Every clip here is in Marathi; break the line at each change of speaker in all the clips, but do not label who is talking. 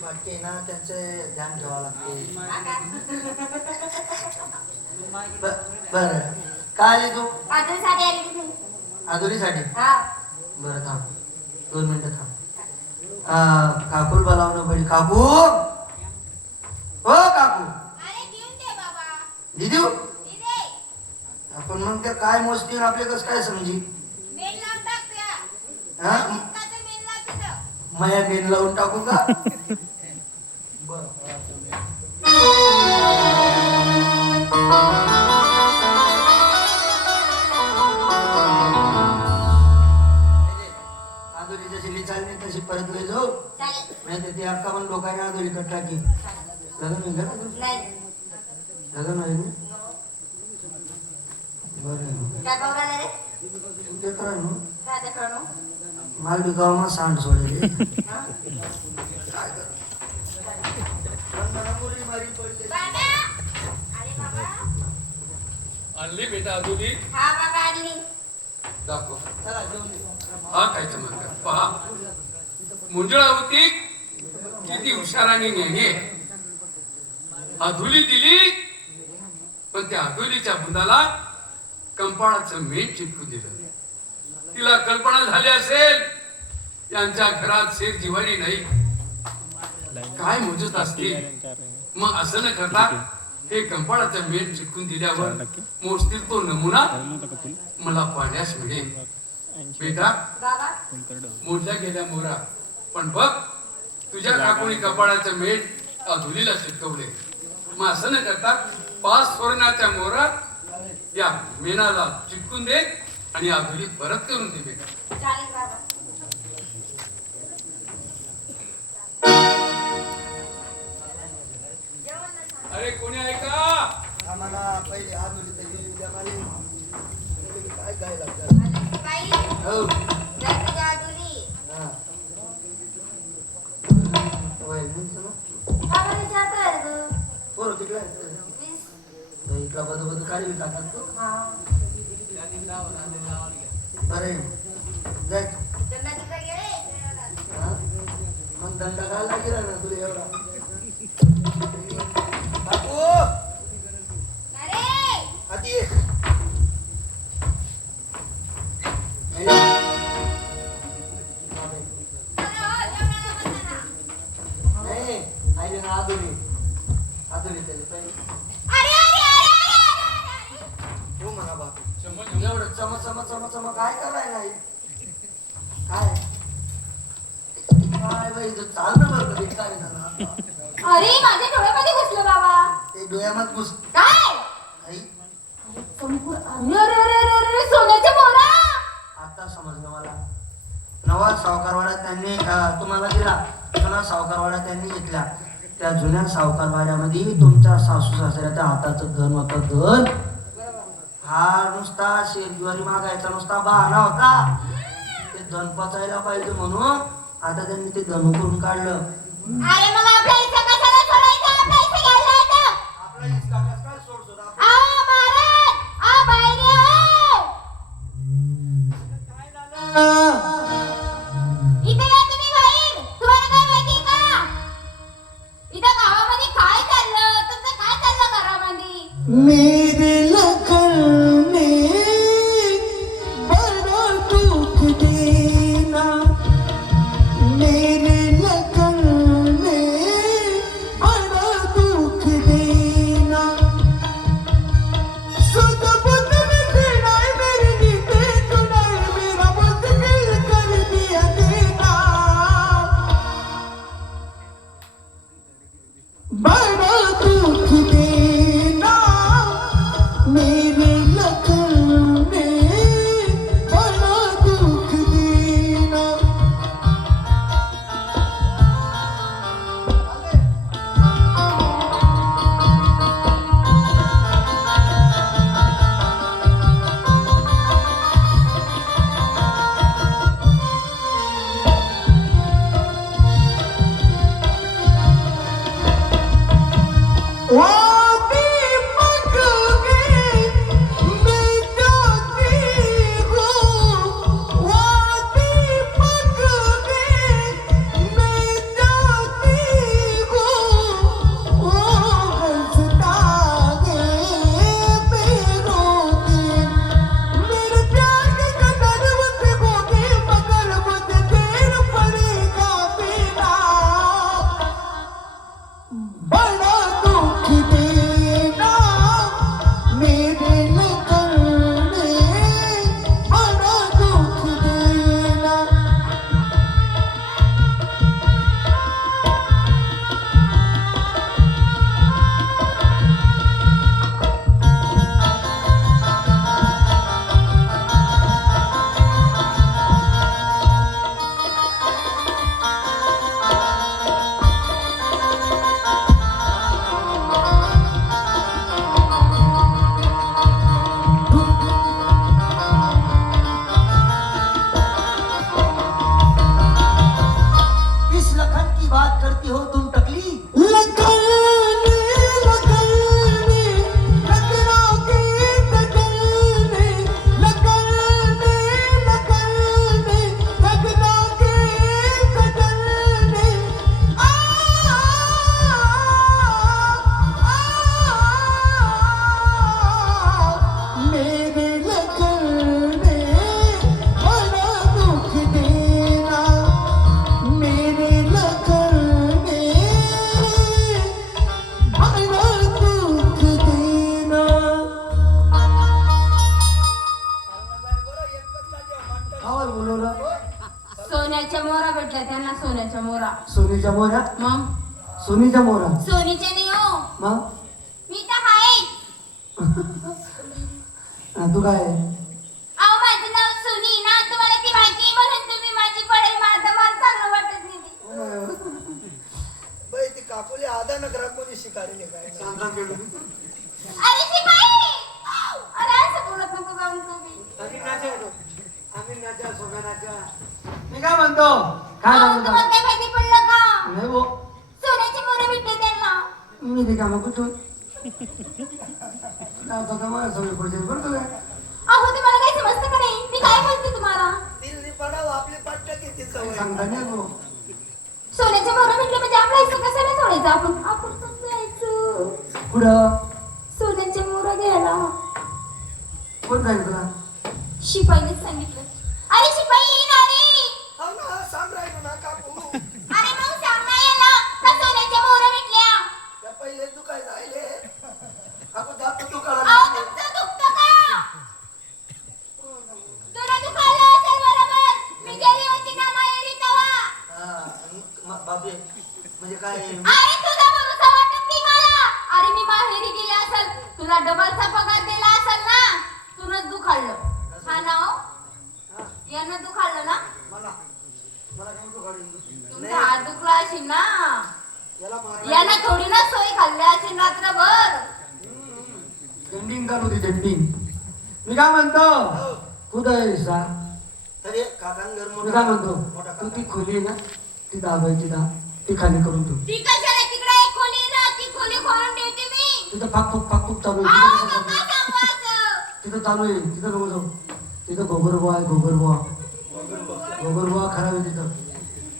भाटके ना त्यांचे ध्यान ठेवावं लागते. बरं. काय आली तू? आधुरीसाठी
हा.
बरं थांब. दोन मिनिटं थांब. आ, काकूल बोलावणं पडेल काकू! हो काकू! दिदू आपण मग त्या काय मोजतील आपले कसं काय समजी? हा
दुधाचं मेन लाव तिथं
माया मेन लावून टाकू का? जशी तशी परत जाऊ. नाही तर ती अक्का पण लोकांनी कट टाकी. लग्न होईल का?
नाही.
लग्न होईल ना? बरं. आहे मग.
काय पाहू राहिला रे
ते करा ना
काय ते कळणं
माल बिकावा मग सांड सोडेल
हा?
आणली बेटा
हा
दाखव. हा काय पहा. मुंजळा होती किती हुशाराने नेणे अधुली दिली. पण त्या अधुलीच्या बुदाला कंपाळाचं मेण चिटकून दिलं. तिला कल्पना झाली असेल यांच्या घरात शेर जिवारी नाही. काय मोजत असतील? मग असं न करता हे कंपाळाचं मेण चिटकून दिल्यावर मोजतील तो नमुना मला पाण्यास मिळेल. बेटा
बाबा.
मोडल्या गेल्या मोरा. पण बघ तुझ्या काकुणी कपाळाचं मेट अधुलीला शिकवले मग असं न करता पाच स्वर्णाच्या मोरात या मेनाला चिटकून दे. आणि अधुली परत करून दे बेटा.
चालेल बाबा. जेवण ना सांग.
अरे कोणी ऐका
आम्हाला पहिले माली काय काय लागतं? हो. हा. पोरं तिकडे इकडं बदल बदल तो
हा
बरं आहे. जाय
त्यांना तिकडे गेले
हा? मग दंडा घालला गेला
हो
म्हणा बापू
समज
एवढं चम चम चम चम काय करायला नाही काय? काय बाई इथं चाल ना बरं कधी काय झालं आता?
अरे माझ्या डोळ्यामध्ये घुसलं बाबा.
ते डोळ्यात घुस.
काय?
आई.
संपूर अरे अरे अरे अरे अरे सोन्याच्या मोरा
आता समजलं मला. नवा सावकारवाडा त्यांनी तुम्हाला दिला. जुना सावकारवाडा त्यांनी घेतला. त्या जुन्या सावकारवाड्यामध्ये तुमच्या सासू सासऱ्याच्या हाताचं धन होतं धन. हा नुसता शेरज्वारी मागायचा नुसता बहाणा होता. ते धन पचायला पाहिजे म्हणून आता त्यांनी ते धन करून काढलं. आपला हिसका कस काय
आ महाराज! Whoa! बोलवला
सोन्याच्या मोरा भेटल्या त्यांना सोन्याच्या मोरा
सोनीच्या मोऱ्या
मग?
सोनीच्या मोरा
सोनीच्या नाही हो.
मग?
मी तर आहे.
हा, तू काय? आहे?
अहो माझं नाव सोनी ना तुम्हाला ती माहिती म्हणून तुम्ही माझी पडेल माझं मला चांगलं वाटत नाही. ते.
बाई ती काकोली आधा नगरा कोणी शिकारेले काय
ती बाई अरे असं बोलत नको जाऊन तुम्ही
मी काय म्हणतो काय
अहो,
म्हणतो
तुम्हाला काय माहिती पडलं का
नाही हो
सोन्याची मोरं भेटले त्यांना
मी ते काम कुठं आता का मला सगळे पैसे बरं तुला
अहो तुम्हाला काय समजतं का नाही? मी काय बोलते तुम्हाला?
दिल्ली पडाव आपली पट्ट किती सवय.
सांगता नाही गो
सोन्याचे मोरं भेटले म्हणजे आपलं हिस्सा कशाला सोडायचं आपण आपण पण जायचं
कुठं?
सोन्याचे मोरं घ्यायला
कोण तुला
शिपाईनेच सांगितलं अरे शिपाई येणार रे
हो ना सांग राहिलो ना काकू
अरे मग सांग ना याला का सोन्याच्या मोहरा भेटल्या
त्या पहिले तू काय राहिले काकू दात तू
अहो
काढा
तुमचं दुखतं का तुला दुखायला असेल बरोबर मी गेली होती ना माहेरी तेव्हा
बापरे म्हणजे काय?
अरे तुझा भरोसा वाटत नाही मला. अरे मी माहेरी गेली असेल तुला डबलचा पगार दिला असेल ना तुनच दुखाळलं हा ना हो? यानं दुखाळलं ना?
मला. मला काय तू काढून
तुमचा हात दुखला असेल ना.
याला मार
यानं थोडी ना सोय खाल्ली असेल रात्रभर.
जंडिंग चालू होती जंडिंग मी काय म्हणतो? कुठं आहे सा.
तरी काकांगर
मी काय म्हणतो?
मोठा
तू ती खोली आहे ना ती दाबायची दा. ती खाली करून ठेव.
ती कशाला तिकडे एक खोली ना ती खोली खोलून ठेवते मी.
तिथं फाकफूक फाकफूक चालू आहे. तिथं. तिथं चालू आहे. तिथं नको जाऊ. तिथं गोगरबुवा आहे गोगरबुवा गोगरबुवा खराब आहे तिथं.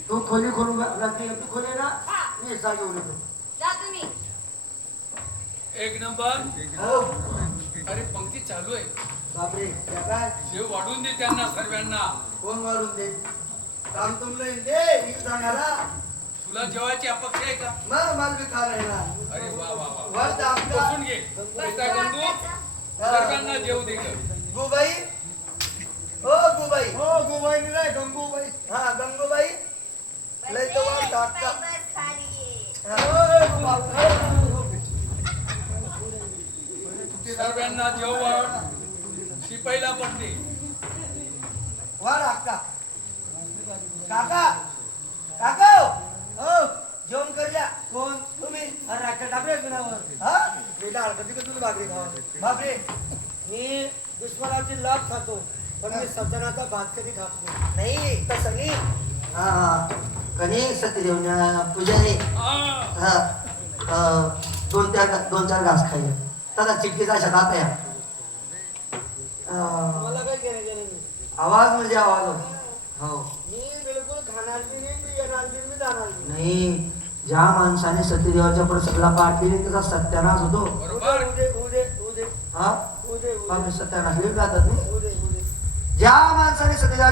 तो खोली खोलून बघ. रात्री तू खोली आहे ना मी हिस्सा घेऊन येतो.
जा तुम्ही.
एक नंबर.
हो.
अरे पंक्ती चालू आहे.
बापरे त्या काय?
जेव वाढून दे त्यांना सर्वांना.
कोण मारून दे काम तुमलं दे मी सांगायला
तुला जेवायची अपेक्षा आहे का?
मग मला बी खा राहिला
अरे वा वा वा.
वर दाबका
बसून घे. बेटा गंगू सर्वांना जेव दे.
गुबाई? हो गुबाई. हो गुबाई नाही गंगूबाई. हा गंगूबाई? लय तो हा, हो,
सर्वांना जेव वाढ. शिपाईला पण दे.
वर अक्का. काका काका. हो जेवण कोण? तुम्ही?
अरे गुणावर
हा? तुला भाकरी खावा? बापरे
मी दुश्मनाची लाभ खातो पण मी सज्जनाचा भात कधी खात नाही.
तसं नाही? हा हा.
हा.
अं, दोन चार दोन चार घास खाईल. तसा चिटकीचा शेतात या.
मला घेणं
आवाज म्हणजे आवाज. हो.
मी बिलकुल खाणार बी नाही मी येणार बी मी जाणार
नाही. ज्या माणसाने सत्यदेवाच्या प्रसंगला पाठ दिली त्याचा सत्यानाश होतो. हा? सत्यानाश वेळ जातात ज्या माणसाने सत्यदेवाच्या